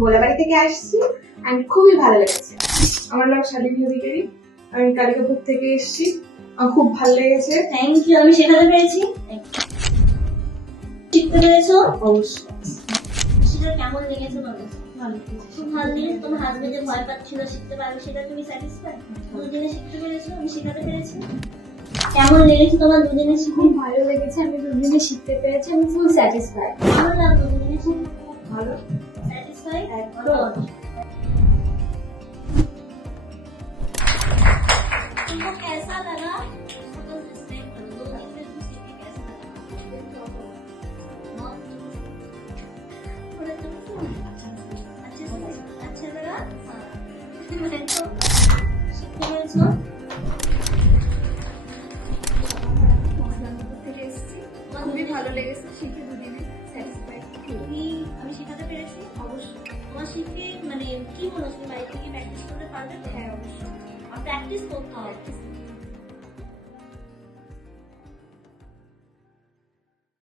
ভোলাবাড়ি থেকে আসছি and খুবই ভালো লেগেছে। আমার নাম শালিনী অধিকারী, আমি কালিকাপুর থেকে এসেছি। আমার খুব ভালো লেগেছে। থ্যাংক ইউ, আমি শেখাতে পেরেছি। শিখতে পেরেছো? অবশ্যই। সেটা কেমন লেগেছে বলো? খুব ভালো লেগেছে। তোমার হাজবেন্ড যে ভয় পাচ্ছিল শিখতে পারবে, সেটা তুমি স্যাটিসফাই? দুদিনে শিখতে পেরেছো, আমি শেখাতে পেরেছি। কেমন লেগেছে তোমার দুদিনে শিখে? খুব ভালো লেগেছে, আমি দুদিনে শিখতে পেরেছি, আমি ফুল স্যাটিসফাইড। কেমন লাগলো দুদিনে শিখে? ভালো। স্যাটিসফাই? একদম। तुमको कैसा लगा? डिस्क्राइब करो, 2 दिन में तुम सीखे कैसा लगा? बहुत थोड़ा अच्छा लगा? हाँ। मैं तो सीखते পেরেছো? থেকে এসেছি, খুবই ভালো লেগেছে, শিখে দুদিনে স্যাটিসফাইড। তুমি আমি শেখাতে পেরেছি? অবশ্যই। তোমার শিখে মানে কি মনে হচ্ছে বাড়ি থেকে প্র্যাকটিস করতে পারবে তো? হ্যাঁ অবশ্যই। আর প্র্যাকটিস করতে হবে।